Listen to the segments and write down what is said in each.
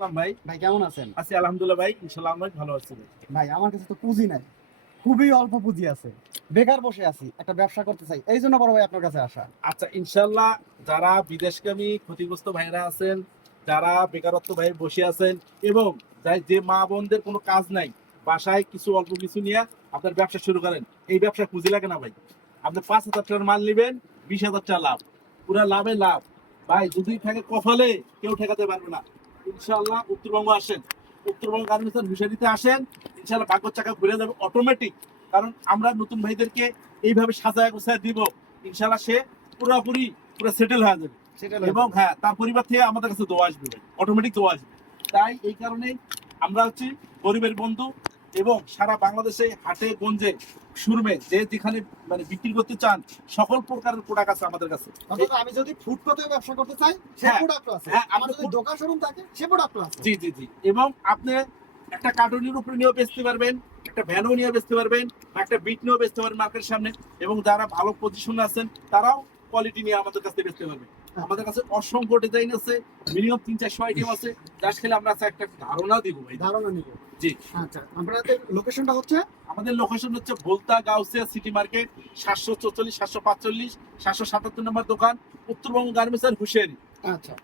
ভাই ভাই কেমন আছেন? আছি আলহামদুলিল্লাহ ভাই, ইনশাআল্লাহ আমি ভালো আছি ভাই। ভাই আমার কাছে তো পুঁজি নাই, খুবই অল্প পুঁজি আছে, বেকার বসে আছি, একটা ব্যবসা করতে চাই, এই জন্য বড় ভাই আপনার কাছে আসা। আচ্ছা, ইনশাআল্লাহ যারা বিদেশগামী ক্ষতিগ্রস্ত ভাইরা আছেন, যারা বেকারত্ব ভাই বসে আছেন, এবং যে মা বোনদের কোনো কাজ নাই, বাসায় কিছু অল্প কিছু নিয়ে আপনার ব্যবসা শুরু করেন, এই ব্যবসা পুঁজি লাগে না ভাই। আপনি 5,000 টাকার মাল নেবেন, 20,000 টাকা লাভ, পুরা লাভে লাভ ভাই। যদি থাকে কপালে, কেউ ঠেকাতে পারবে না। ইনশাআল্লাহ উত্তরবঙ্গ আসেন, উত্তরবঙ্গ গার্মেন্টস হুশিয়ারিতে আসেন, ইনশাআল্লাহ ভাগ্য চাকা ঘুরে যাবে অটোমেটিক। কারণ আমরা নতুন ভাইদেরকে এইভাবে সাজায় গোছায় দিব, ইনশাআল্লাহ সে পুরোপুরি পুরো সেটেল হয়ে যাবে। এবং হ্যাঁ, তার পরিবার থেকে আমাদের কাছে দোয়া আসবে ভাই, অটোমেটিক দোয়া আসবে। তাই এই কারণেই আমরা হচ্ছি গরিবের বন্ধু, এবং সারা বাংলাদেশে হাটে গঞ্জে সুরমে যে যেখানে মানে বিক্রি করতে চান, সকল প্রকারের প্রোডাক্ট আছে আমাদের কাছে। অর্থাৎ আমি যদি ফুটপাতে ব্যবসা করতে চাই, সে হ্যাঁ, প্রোডাক্টও আছে। হ্যাঁ, আমার যদি দোকান শোরুম থাকে, সে প্রোডাক্টও আছে। জি জি জি। এবং আপনি একটা কার্টুনের উপরে নিয়েও বেচতে পারবেন, একটা ভ্যানও নিয়ে বেচতে পারবেন, বা একটা বিট নিয়েও বেচতে পারবেন মার্কেটের সামনে। এবং যারা ভালো পজিশনে আছেন, তারাও কোয়ালিটি নিয়ে আমাদের কাছে বেচতে পারবে। আমাদের কাছে অসংখ্য ডিজাইন আছে, মিনিমাম 300-400 আইটেম আছে, যার খেলে আমরা একটা ধারণা দিব ভাই। ধারণা নিব। জি। আচ্ছা, আপনাদের লোকেশনটা হচ্ছে? আমাদের লোকেশন হচ্ছে ভোলতা গাউসিয়া সিটি মার্কেট, 744, 745, 777 নম্বর দোকান, উত্তরবঙ্গ গার্মেন্টস এর হুশিয়ারি। আচ্ছা,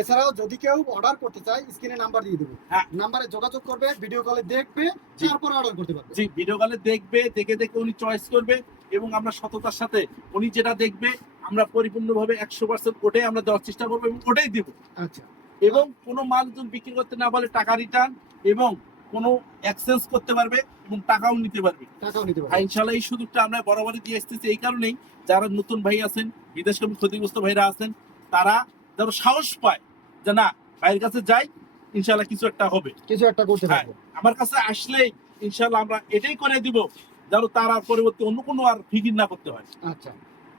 এছাড়াও যদি কেউ অর্ডার করতে চায়, স্ক্রিনে নাম্বার দিয়ে দেবো, হ্যাঁ, নাম্বারে যোগাযোগ করবে, ভিডিও কলে দেখবে, জি। তারপর অর্ডার করতে পারবে। জি, ভিডিও কলে দেখবে, দেখে দেখে উনি চয়েস করবে, এবং আমরা সততার সাথে উনি যেটা দেখবে আমরা পরিপূর্ণভাবে 100% ওটাই আমরা দেওয়ার চেষ্টা করবো, এবং ওটাই দিব। আচ্ছা, এবং কোনো মাল যদি বিক্রি করতে না পারলে টাকা রিটার্ন, এবং কোনো এক্সচেঞ্জ করতে পারবে, এবং টাকাও নিতে পারবে। টাকাও নিতে আর পারবে। ইনশাল্লাহ এই সুযোগটা আমরা বরাবরই দিয়ে আসতেছি, এই কারণেই যারা নতুন ভাই আছেন, বিদেশগামী ক্ষতিগ্রস্ত ভাইরা আছেন, তারা যেন সাহস পায় যে না, ভাইয়ের কাছে যাই, ইনশাল্লাহ কিছু একটা হবে, কিছু একটা করতে হ্যাঁ। পারবে। আমার কাছে আসলেই ইনশাল্লাহ আমরা এটাই করে দিব, যেন তার আর পরবর্তী অন্য কোনো আর ফিকির না করতে হয়। আচ্ছা,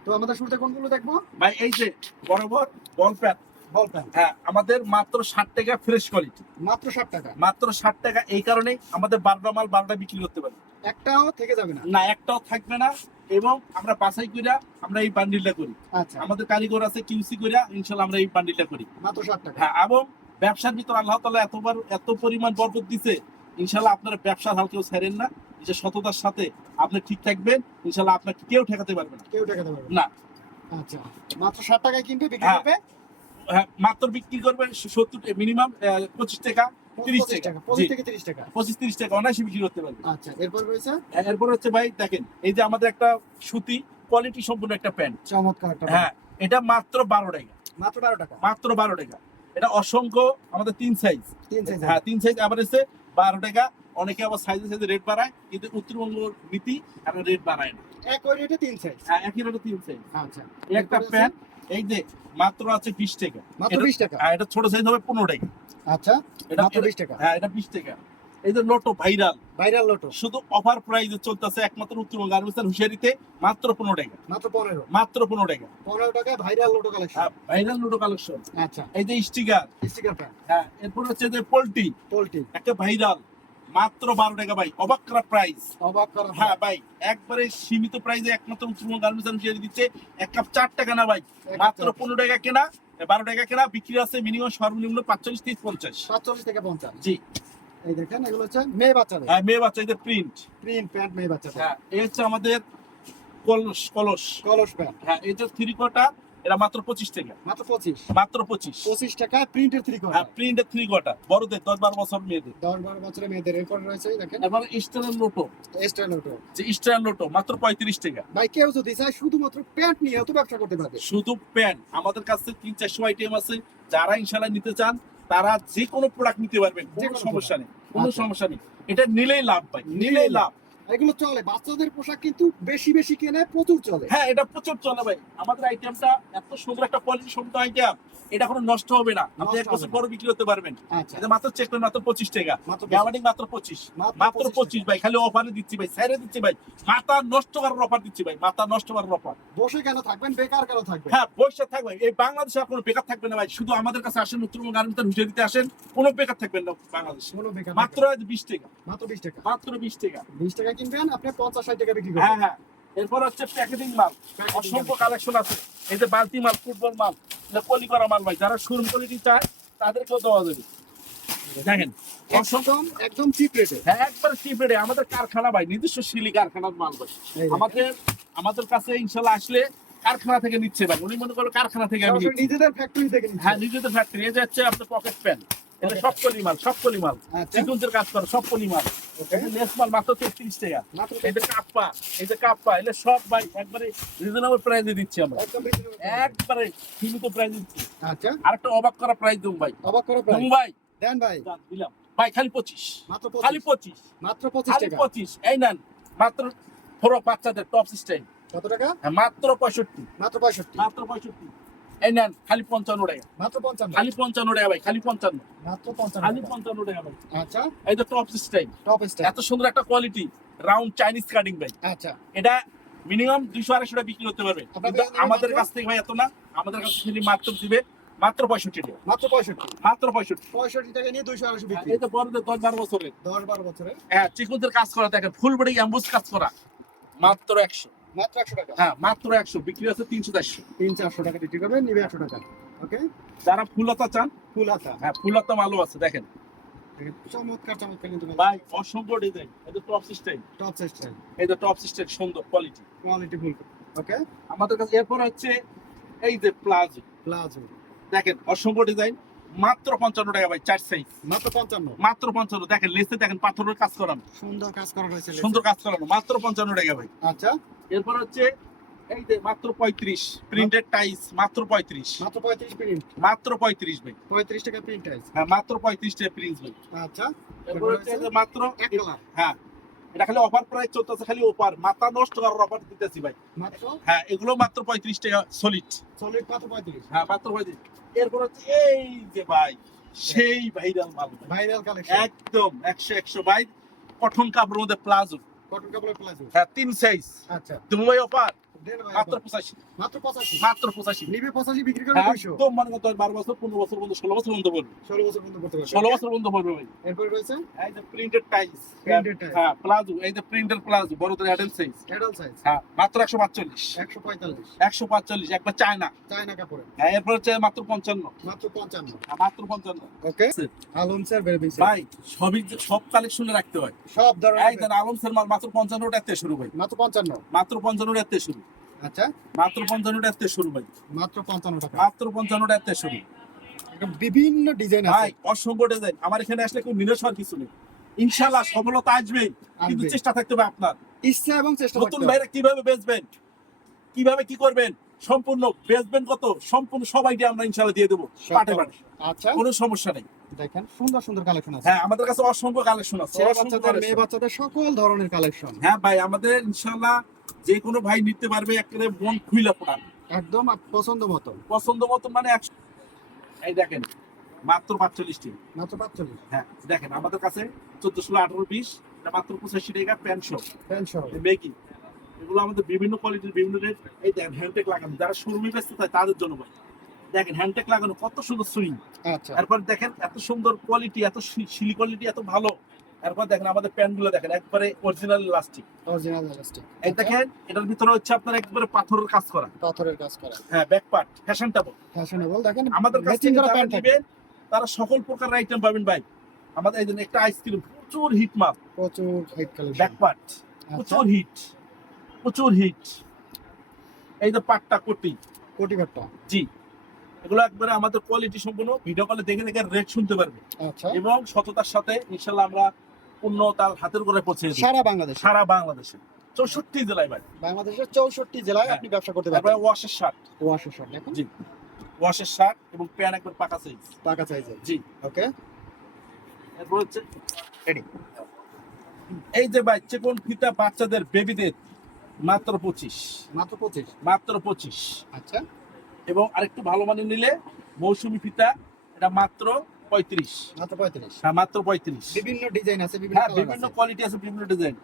তো আমাদের শুরুতে কোনগুলো দেখবো? ভাই এই যে বরাবর বল প্যান, বল প্যান, হ্যাঁ, আমাদের মাত্র 60 টাকা ফ্রেশ কোয়ালিটি, মাত্র 60 টাকা। মাত্র 60 টাকা। এই কারণেই আমাদের 12টা মাল 12টা বিক্রি করতে পারি, একটাও থেকে যাবে না। না একটাও থাকবে না। এবং আমরা বাছাই কইরা আমরা এই বান্ডিলটা করি, আচ্ছা, আমাদের কারিগর আছে কিউসি কইরা, ইনশাআল্লাহ আমরা এই বান্ডিলটা করি মাত্র 60 টাকা। হ্যাঁ। এবং ব্যবসার ভিতর আল্লাহ তাআলা এত পরিমাণ বরকত দিছে, ইনশাআল্লাহ আপনারা ব্যবসার হাল কেউ ছাড়েন না, যে সততার সাথে আপনি ঠিক থাকবেন, ইনশাআল্লাহ আপনাকে কেউ ঠেকাতে পারবে না, কেউ টাকাতে পারবে না। আচ্ছা, মাত্র 60 টাকায় কিনবে, বিক্রি হ্যাঁ, করবে হ্যাঁ, মাত্র বিক্রি করবেন 70, মিনিমাম 25 টাকা, 30 25 টাকা, টাকা, 25 থেকে 30 টাকা। 25-30 টাকা অনায়াসে বিক্রি করতে পারবেন। আচ্ছা, এরপর রয়েছে এরপর হচ্ছে ভাই দেখেন, এই যে আমাদের একটা সুতি কোয়ালিটি সম্পূর্ণ একটা প্যান্ট, চমৎকার একটা, হ্যাঁ, এটা মাত্র 12 টাকা, মাত্র 12 টাকা, মাত্র 12 টাকা। এটা অসংখ্য, আমাদের 3 সাইজ, 3 সাইজ। হ্যাঁ 3 সাইজ এভারেজে 12 টাকা। অনেকে আবার সাইজে সাইজে রেট বাড়ায়, কিন্তু উত্তরবঙ্গ নীতি আর রেট বাড়ায় না, একই রেটে 3 সাইজ। হ্যাঁ, একই রেটে 3 সাইজ। আচ্ছা, এই একটা প্যান্ট, এই যে মাত্র আছে 20 টাকা, মাত্র 20 টাকা। হ্যাঁ, এটা ছোট সাইজ হবে 15 টাকা। আচ্ছা, এটা মাত্র 20 টাকা। হ্যাঁ, এটা 20 টাকা। এই যে লোটো ভাইরাল, ভাইরাল লোটো, শুধু অফার প্রাইসে চলতেছে একমাত্র উত্তরবঙ্গ গার্মেন্টস হুশিয়ারিতে, মাত্র 15 টাকা, মাত্র 15, মাত্র 15 টাকা। 15 টাকায় ভাইরাল লোটো কালেকশন। হ্যাঁ, ভাইরাল লোটো কালেকশন। আচ্ছা, এই যে স্টিকার, স্টিকার প্যান্ট, হ্যাঁ, এরপর হচ্ছে যে পোল্ট্রি, পোল্ট্রি, একটা ভাইরাল, মাত্র 12 টাকা ভাই, অবাক করা প্রাইস। অবাক করা। হ্যাঁ ভাই, একবারে সীমিত প্রাইসে একমাত্র উত্তরবঙ্গ গার্মেন্টস হুশিয়ারি দিচ্ছে। এক কাপ 4 টাকা না ভাই, মাত্র 15 টাকা কেনা, 12 টাকা কেনা, বিক্রি আছে মিনিমাম সর্বনিম্ন 45 থেকে 50। 45 থেকে 50। জি। এই দেখেন, এগুলো হচ্ছে মেয়ে বাচ্চাদের হ্যাঁ, মেয়ে বাচ্চাদের প্রিন্ট, প্রিন্ট প্যান্ট, মেয়ে বাচ্চাদের। হ্যাঁ, এই হচ্ছে আমাদের কলস কলস, কলস প্যান্ট, হ্যাঁ, এই যে 3 কোয়ার্টার, এটা মাত্র 25 টাকা, মাত্র 25, মাত্র 25। 25 টাকায় প্রিন্টের 3 হ্যাঁ, কোয়ার্টার। প্রিন্টের 3 কোয়ার্টার, বড়দের 10-12 বছর মেয়েদের। 10-12 বছরের মেয়েদের। এরপর রয়েছে দেখেন এবার স্টাইল লোটো, এক্সট্রা লোটো। যে স্টাইল লোটো মাত্র 35 টাকা। ভাই, কেউ যদি চায় শুধুমাত্র প্যান্ট নিয়েও তো ব্যবসা করতে পারবে। শুধু প্যান্ট, আমাদের কাছে 300-400 আইটেম আছে, যারা ইনশাআল্লাহ নিতে চান তারা যে কোনো প্রোডাক্ট নিতে পারবেন, কোনো কোনো সমস্যা নেই, কোনো আচ্ছা। সমস্যা নেই। এটা নিলেই লাভ ভাই, নিলেই লাভ। এগুলো চলে, বাচ্চাদের পোশাক কিন্তু বেশি বেশি কেনে, প্রচুর চলে। হ্যাঁ, এটা প্রচুর চলে ভাই। আমাদের আইটেমটা এত সুন্দর একটা কোয়ালিটি সম্পন্ন আইটেম, এটা কোনো নষ্ট হবে না, আপনি নষ্ট 1 বছর হবে না। পর বিক্রি করতে পারবেন। আচ্ছা, এটা মাত্র চেক করেন, মাত্র 25 টাকা, মাত্র 25, গ্যারান্টি মাত্র 25, মাত্র মাত্র 25 25 ভাই। খালি অফারে দিচ্ছি ভাই, সাইরে দিচ্ছি ভাই, মাথা নষ্ট করার অফার দিচ্ছি ভাই, মাথা নষ্ট করার অফার। বসে কেন থাকবেন, বেকার কেন থাকবেন? হ্যাঁ, পয়সা থাকবে, এই বাংলাদেশে আর কোনো বেকার থাকবে না ভাই। শুধু আমাদের কাছে আসেন, উত্তরবঙ্গ গার্মেন্টস হুশিয়ারিতে আসেন, কোনো বেকার থাকবেন না বাংলাদেশে। কোনো বেকার মাত্র 20 টাকা, মাত্র 20 টাকা। মাত্র 20 টাকা। 20 টাকা কিনবেন, আপনি 50-60 টাকা বিক্রি হ্যাঁ, করবেন। হ্যাঁ। এরপর হচ্ছে প্যাকেটিং মাল, অসংখ্য কালেকশন আছে। এই যে বালতি মাল, ফুটবল মাল, এটা পলি করা মাল ভাই, যারা শোরুম কোয়ালিটি চায় তাদেরকেও দেওয়া যাবে। দেখেন অসংখ্য একদম চিপ রেটে। হ্যাঁ একবার চিপ রেটে আমাদের কারখানা ভাই নিজস্ব শিলি কারখানার মাল ভাই আমাদের আমাদের কাছে ইনশাল্লাহ আসলে কারখানা থেকে নিচ্ছে ভাই উনি মনে করো কারখানা থেকে আমি নিচ্ছি। নিজেদের ফ্যাক্টরি থেকে হ্যাঁ নিজেদের ফ্যাক্টরি এই যে হচ্ছে আপনার পকেট প্যান এটা সব কলি মাল আচ্ছা চিকুনদের কাজ করে সব কলি মাল এই যে লেস মাল মাত্র 33 টাকা মাত্র এই যে কাপ্পা এলে সব ভাই একবারে রিজনেবল প্রাইসে দিচ্ছি আমরা একদম reasonable price। একবারে সীমিত প্রাইসে দিচ্ছি আচ্ছা আরেকটা অবাক করা প্রাইস দেব ভাই অবাক করে প্রাইস ভাই দেন ভাই দিলাম ভাই খালি 25 মাত্র খালি 25 25 মাত্র 25 খালি টাকা 25 এই নেন মাত্র ফোর বাচ্চাদের টপ সিস্টেম কত টাকা মাত্র 65 মাত্র 65 মাত্র 65 এই নেন খালি 55 টাকা মাত্র 55 খালি 55 টাকা ভাই খালি 55 মাত্র 55 খালি টাকা। 55 টাকা ভাই আচ্ছা এই যে টপ সিস্টেম টপ স্টার এত সুন্দর একটা কোয়ালিটি রাউন্ড চাইনিজ কাটিং ভাই আচ্ছা এটা মিনিমাম 200-250 টাকা বিক্রি হতে পারবে আপনাদের কিন্তু এখানে আমাদের মাত্র? কাছ থেকে ভাই এত না আমাদের কাছ থেকে মাত্র দিবে মাত্র 65 টাকা মাত্র 65 মাত্র 65 65 টাকা নিয়ে 200 250 বিক্রি এই যে বড়দের 10-12 বছরের 10 12 বছরে হ্যাঁ চিকুনদের কাজ করা দেখেন ফুল বডি অ্যাম্বুস কাজ করা মাত্র 100 মাত্র 100 টাকা হ্যাঁ মাত্র 100 বিক্রি আছে 300-400 300 টাকা বিক্রি করবেন নিবে 100 টাকা ওকে যারা ফুলতা চান ফুল হাতা হ্যাঁ ফুলতা মালও আছে দেখেন চমৎকার কিন্তু ভাই অসংখ্য ডিজাইন এই যে টপ সিস্টেম টপ স্টাইল এই যে টপ সিস্টেম সুন্দর কোয়ালিটি কোয়ালিটি ফুল ওকে আমাদের কাছে এরপর হচ্ছে এই যে প্লাজো প্লাজো দেখেন অসংখ্য ডিজাইন মাত্র 55 টাকা ভাই 4 সাইজ মাত্র 55 মাত্র 55 দেখেন লেসে দেখেন পাথরের কাজ করানো সুন্দর কাজ করা হয়েছে সুন্দর কাজ করানো মাত্র 55 টাকা ভাই আচ্ছা এরপর হচ্ছে এই যে মাত্র 35 প্রিন্টেড টাইস মাত্র 35 মাত্র 35 প্রিন্ট মাত্র 35 ভাই 35 টাকা প্রিন্ট আছে হ্যাঁ মাত্র 35 টাকা প্রিন্স ভাই আচ্ছা এরপর হচ্ছে এই যে মাত্র এক কালার হ্যাঁ এটা খালি অফার প্রাইস চলতেছে খালি অফার মাথা নষ্ট করার অফার দিতেছি ভাই মাত্র হ্যাঁ এগুলো মাত্র 35 টাকা সলিড সলিড মাত্র 35 হ্যাঁ মাত্র 35 এরপর হচ্ছে এই যে ভাই সেই ভাইরাল মাল ভাই। ভাইরাল কালেকশন একদম 100 ভাই কটন কাপড়ের মধ্যে প্লাজো কটন কাপড়ের প্লাজো হ্যাঁ 3 সাইজ আচ্ছা দুবাই অফার দেন ভাই মাত্র আবার। 85 মাত্র 85 মাত্র 85 নিবে 85 বিক্রি করবে 200 একদম মানে কত 12 বছর 15 বছর পর্যন্ত 16 বছর পর্যন্ত পড়বে 16 বছর পর্যন্ত করতে পারবে 16 বছর পর্যন্ত পড়বে ভাই এরপর রয়েছে এই যে প্রিন্টেড টাইস Printed tiles। হ্যাঁ প্লাজো এই যে প্রিন্টেড প্লাজো বড়দের অ্যাডাল্ট সাইজ অ্যাডাল্ট সাইজ হ্যাঁ মাত্র 145 145 145 একবার চায়না চায়না কাপড়ে হ্যাঁ এরপর হচ্ছে মাত্র 55 মাত্র 55 হ্যাঁ, মাত্র 55 ওকে আলম স্যার বের বেশি ভাই সব কালেকশনে রাখতে হয় সব এই ধরনের দেন আলম স্যার মাল মাত্র 55 টাকা থেকে শুরু ভাই মাত্র 55 মাত্র 55 টাকা থেকে শুরু আচ্ছা মাত্র 55 টাকা থেকে শুরু ভাই মাত্র 55 টাকা মাত্র 55 টাকা থেকে শুরু এরকম বিভিন্ন ডিজাইন আছে ভাই অসংখ্য ডিজাইন আমার এখানে আসলে কেউ নিরাশ হওয়ার কিছু নেই ইনশাআল্লাহ সফলতা আসবেই কিন্তু আসবেই। চেষ্টা থাকতে হবে আপনার ইচ্ছা এবং চেষ্টা নতুন করতে হবে। ভাইরা কিভাবে বেচবেন কিভাবে কি করবেন সম্পূর্ণ বেচবেন কত সম্পূর্ণ সব আইডিয়া আমরা ইনশাআল্লাহ দিয়ে দেবো সব পাটে পাটে আচ্ছা কোনো সমস্যা নেই দেখেন সুন্দর সুন্দর কালেকশন আছে হ্যাঁ আমাদের কাছে অসংখ্য কালেকশন আছে ছেলে অসংখ্য বাচ্চাদের মেয়ে collection। বাচ্চাদের সকল ধরনের কালেকশন হ্যাঁ ভাই আমাদের ইনশাআল্লাহ যে কোনো ভাই নিতে পারবে একেবারে মন খুইলা পড়া একদম পছন্দ মতো পছন্দ মতো মানে এই দেখেন মাত্র 45 টাকা মাত্র 45 হ্যাঁ দেখেন আমাদের কাছে 14 16 18 20 এটা মাত্র 85 টাকা প্যান্ট শপ পেনশন মেকিং এগুলো আমাদের বিভিন্ন কোয়ালিটির বিভিন্ন রেট এই দেখেন হ্যান্ডটেক লাগানো যারা শোরুমে বেচতে চায় তাদের জন্য ভাই দেখেন হ্যান্ডটেক লাগানো কত সুন্দর সুইং আচ্ছা এরপর দেখেন এত সুন্দর কোয়ালিটি এত শিলি কোয়ালিটি এত ভালো এরপর দেখেন আমাদের প্যান্টগুলো দেখেন একবারে অরিজিনাল ইলাস্টিক অরিজিনাল ইলাস্টিক এই দেখেন এটার ভিতরে হচ্ছে আপনার একবারে পাথরের কাজ করা পাথরের কাজ করা হ্যাঁ ব্যাক পার্ট ফ্যাশনটেবল ফ্যাশনেবল দেখেন আমাদের কাছ ম্যাচিং থেকে করা যারা প্যান্ট থাকে নেবেন তারা সকল প্রকার আইটেম পাবেন ভাই আমাদের এই জন্য একটা আইসক্রিম প্রচুর হিট মাপ প্রচুর হাইট কালেকশন ব্যাক পার্ট আচ্ছা প্রচুর হিট প্রচুর হিট এই যে পাটটা কোটি কোটি কাটটা জি এগুলো একবারে আমাদের কোয়ালিটি সম্পূর্ণ ভিডিও কলে দেখে দেখে রেট শুনতে পারবে আচ্ছা এবং সততার সাথে ইনশাল্লাহ আমরা পূর্ণ তার হাতের করে পৌঁছে দিই সারা বাংলাদেশ সারা বাংলাদেশে 64 জেলায় ভাই বাংলাদেশের 64 জেলায় হ্যাঁ। আপনি ব্যবসা করতে তারপরে পারবেন ওয়াশের শার্ট ওয়াশের শপ দেখুন জি ওয়াশের শার্ট এবং প্যান্ট একবার পাকা সাইজ টাকা চাইছে জি ওকে এরপর হচ্ছে রেডি এই যে ভাই চিকন ফিতা বাচ্চাদের বেবিদের মাত্র 25 মাত্র 25 মাত্র 25 আচ্ছা এবং আরেকটু ভালো মানের নিলে মৌসুমী ফিতা এটা মাত্র 35 মাত্র 35 হ্যাঁ মাত্র 35 বিভিন্ন ডিজাইন আছে বিভিন্ন হ্যাঁ কালার বিভিন্ন আছে কোয়ালিটি আছে বিভিন্ন ডিজাইন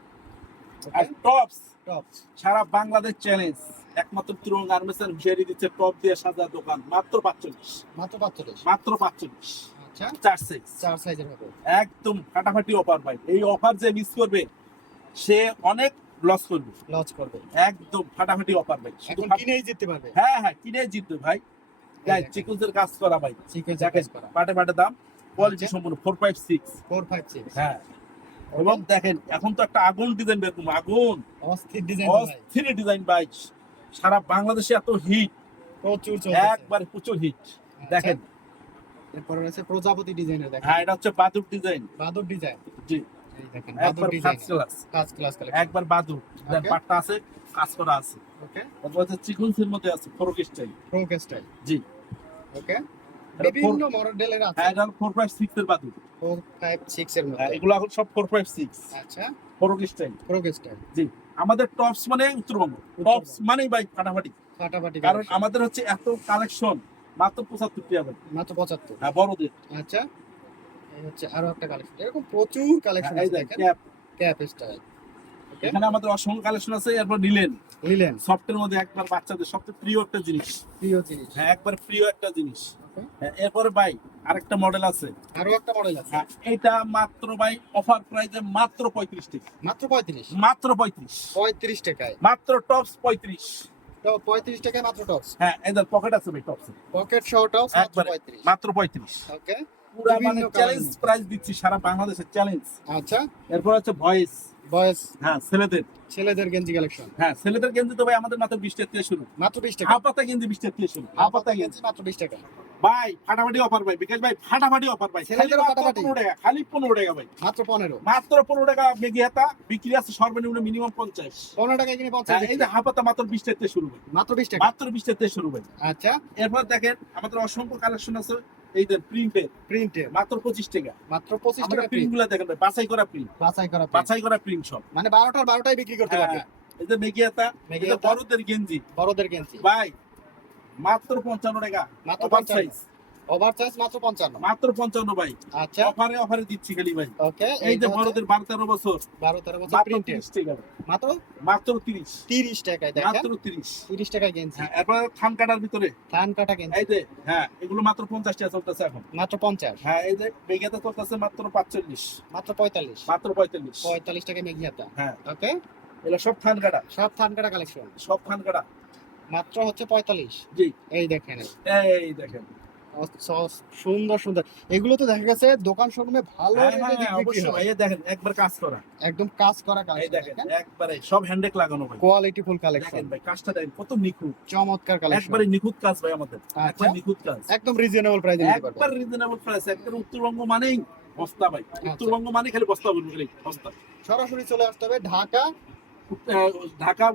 আর টপস টপস সারা বাংলাদেশ চ্যালেঞ্জ একমাত্র তুরং গার্মেন্টস হুঁশিয়ারি দিচ্ছে টপ দিয়ে সাজা দোকান মাত্র 45 মাত্র 45 মাত্র 45 আচ্ছা চার সাইজ চার সাইজের হবে একদম ফাটাফাটি অফার ভাই এই অফার যে মিস করবে সে অনেক লস করবে লঞ্চ করবে একদম ফাটাফাটি অফার ভাই শুধু এখন কিনেই জিততে পারবে হ্যাঁ হ্যাঁ কিনে জিতবে ভাই চিকুজের কাজ করা ভাই সিকোয়েন্স দেখেন কাজ করা পাটে পাটে দাম কোয়ালিটি সম্পূর্ণ 456। 456 হ্যাঁ, এবং দেখেন এখন তো একটা আগুন ডিজাইন বের করবো, আগুন অস্থির ডিজাইন ভাই, অস্থির ডিজাইন ভাই। সারা বাংলাদেশে এত হিট, প্রচুর চলতেছে। একবার প্রচুর হিট। দেখেন, এরপর রয়েছে প্রজাপতি ডিজাইনের, দেখেন হ্যাঁ এটা হচ্ছে বাদুর ডিজাইন। বাদর ডিজাইন, জি, এই দেখেন একবার বাদর design, first class, first class collection. একবার বাদুর। দেন Okay. পাটটা আছে, কাজ করা আছে। ওকে, তারপর হচ্ছে চিকনসের মধ্যে আছে ফরক স্টাইল। Frock style. জি, ওকে, এটা বিভিন্ন মডেলের আছে। হ্যাঁ এটা 456 এর বাদুর। 456 এর হ্যাঁ, মধ্যে। এগুলো এখন সব 456 আচ্ছা, ফরক স্টাইল। ফ্রক স্টাইল, জি, আমাদের টপস মানে উত্তরবঙ্গ, টপস মানেই ভাই ফাটাফাটি। ফাটাফাটি কারণ collection। আমাদের হচ্ছে এত কালেকশন মাত্র 75 টাকা ভাই। মাত্র 75। হ্যাঁ, বড়দের। আচ্ছা, এই হচ্ছে আরো একটা কালেকশন, এরকম প্রচুর কালেকশন হ্যাঁ, এই আছে। দেখেন দেখেন ক্যাপ, ক্যাপ স্টাইল। ওকে, এখানে আমাদের অসংখ্য কালেকশন আছে। এরপর নিলেন লিলেন, সফটের মধ্যে একবার বাচ্চাদের সবচেয়ে প্রিয় একটা জিনিস। প্রিয় জিনিস। হ্যাঁ, একবার প্রিয় একটা জিনিস। Okay. হ্যাঁ, এরপরে ভাই আরেকটা মডেল আছে। আরো একটা মডেল আছে, হ্যাঁ, এটা মাত্র ভাই অফার প্রাইসে মাত্র 35 টাকা। মাত্র 35। মাত্র 35, 35 টাকায়, মাত্র টপস 35। তো 35 টাকায় মাত্র টপস, হ্যাঁ, এদের পকেট আছে ভাই টপস পকেট সহ টপস মাত্র একবারে 35। মাত্র 35। ওকে, পুরা মানে বিভিন্ন চ্যালেঞ্জ কালার। প্রাইস দিচ্ছি সারা বাংলাদেশের চ্যালেঞ্জ। আচ্ছা, এরপর হচ্ছে ভয়েস। বয়েজ হ্যাঁ, ছেলেদের। ছেলেদের গেঞ্জি কালেকশন হ্যাঁ, ছেলেদের গেঞ্জি তো ভাই আমাদের মাত্র 20 টাকা থেকে শুরু। মাত্র 20 টাকা। হাফাতা গেঞ্জি 20 টাকা থেকে শুরু। হাফাতা গেঞ্জি গেঞ্জি মাত্র 20 টাকা। ভাই ফাটাফাটি অফার ভাই, বিকাশ ভাই ফাটাফাটি অফার ভাই। খালি ছেলেদেরও মাত্র ফাটাফাটি। 15 টাকা, খালি 15 টাকা ভাই। মাত্র 15। মাত্র 15 টাকা মেগি হাতা বিক্রি আছে সর্বনিম্ন মিনিমাম 50। 15 টাকায় কিনে 50 হ্যাঁ, এই বিক্রি। যে হাফাতা মাত্র 20 টাকা থেকে শুরু ভাই। মাত্র 20 টাকা। মাত্র 20 টাকা থেকে শুরু ভাই। আচ্ছা, এরপর দেখেন আমাদের অসংখ্য কালেকশন আছে। এই যে প্রিন্টের প্রিন্টে মাত্র 25 টাকা। মাত্র 25 আমাদের টাকা প্রিন্ট প্রিন্ট। গুলো দেখেন ভাই, বাছাই করা প্রিন্ট, বাছাই করা print। বাছাই করা প্রিন্ট সব। মানে 12টার 12টাই বিক্রি করতে পারবে। হ্যাঁ, এই যে মেগি হাতা, মেগি এই যে হাতা। বড়দের গেঞ্জি বড়দের গেঞ্জি ভাই মাত্র 55 টাকা। মাত্র ওভার 55। সাইজ ওভার সাইজ মাত্র 55। মাত্র 55 ভাই। আচ্ছা, অফারে অফারে দিচ্ছি খালি ভাই। ওকে, এই যে বড়দের 12-13 বছর 12-13 বছর মাত্র প্রিন্টে 30 টাকা ভাই। মাত্র মাত্র 30, 30 টাকায় দেখেন, মাত্র 30। 30 টাকায় গেঞ্জি। হ্যাঁ, এরপর থান কাটার ভিতরে কান কাটা গেঞ্জি এই যে হ্যাঁ এগুলো মাত্র 50 টাকা চলতেছে এখন। মাত্র 50। হ্যাঁ, এই যে বেগেতে চলতেছে মাত্র 45, মাত্র 45। মাত্র 45। 45 টাকায় মেঘি হাতা। হ্যাঁ, ওকে, এগুলো সব থান কাটা, সব থান কাটা কালেকশন সব থান কাটা। মাত্র হচ্ছে 45। জি, এই দেখেন, এই দেখেন। সুন্দর সুন্দর। এগুলো তো দেখা গেছে দোকান শোরুমে ভালো হ্যাঁ, রেটে হ্যাঁ, বিক্রি অবশ্যই হয়। ভাই। এই দেখেন একবার কাজ করা, একদম কাজ করা এই কালেকশন দেখেন দেখেন, একবারে সব হ্যান্ডেক লাগানো ভাই। কোয়ালিটি ফুল কালেকশন, দেখেন ভাই কাজটা দেখেন কত নিখুঁত, চমৎকার কালেকশন, একবারে নিখুঁত কাজ ভাই আমাদের। আচ্ছা, একবার নিখুঁত কাজ, একদম রিজনেবল প্রাইসে নিতে একবার পারবেন। Reasonable price. একবার উত্তরবঙ্গ মানেই বস্তা ভাই। উত্তরবঙ্গ মানে খালি বস্তা বলবো, খালি বস্তা। সরাসরি চলে আসতে হবে ঢাকা, ঢাকা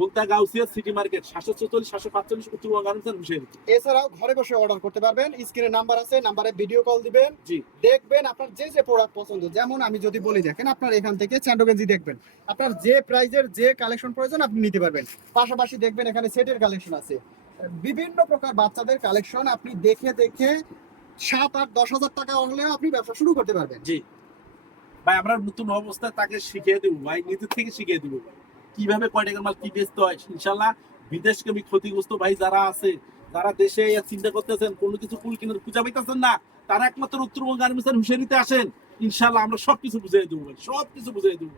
বলতা Gausia city market 744 745 Uttarbanga garments হুশিয়ারি। এছাড়াও ঘরে বসে অর্ডার করতে পারবেন। স্ক্রিনে নাম্বার আছে, নাম্বারে ভিডিও কল দিবেন, জি, দেখবেন আপনার যে যে প্রোডাক্ট পছন্দ। যেমন আমি যদি বলি, দেখেন আপনার এখান থেকে স্যান্ডো গেঞ্জি দেখবেন, আপনার যে প্রাইজের যে কালেকশন প্রয়োজন আপনি নিতে পারবেন। পাশাপাশি দেখবেন এখানে সেটের কালেকশন আছে, বিভিন্ন প্রকার বাচ্চাদের কালেকশন। আপনি দেখে দেখে 7, 8, 10 হাজার টাকা হলেও আপনি ব্যবসা শুরু করতে পারবেন। জি ভাই, আমরা নতুন অবস্থায় তাকে শিখিয়ে দেবো ভাই, নিজের থেকে শিখিয়ে দেবো ভাই কিভাবে কয় টাকার মাল কি বেচতে হয়। ইনশাল্লাহ বিদেশগামী ক্ষতিগ্রস্ত ভাই যারা আছে, যারা দেশে চিন্তা করতেছেন কোনো কিছু কুল কিনার খুঁজে পাইতেছেন না, তারা একমাত্র উত্তরবঙ্গ গার্মেন্টস হুশিয়ারিতে আসেন। ইনশাল্লাহ আমরা সবকিছু বুঝিয়ে দেবো ভাই, সবকিছু বুঝিয়ে দেবো।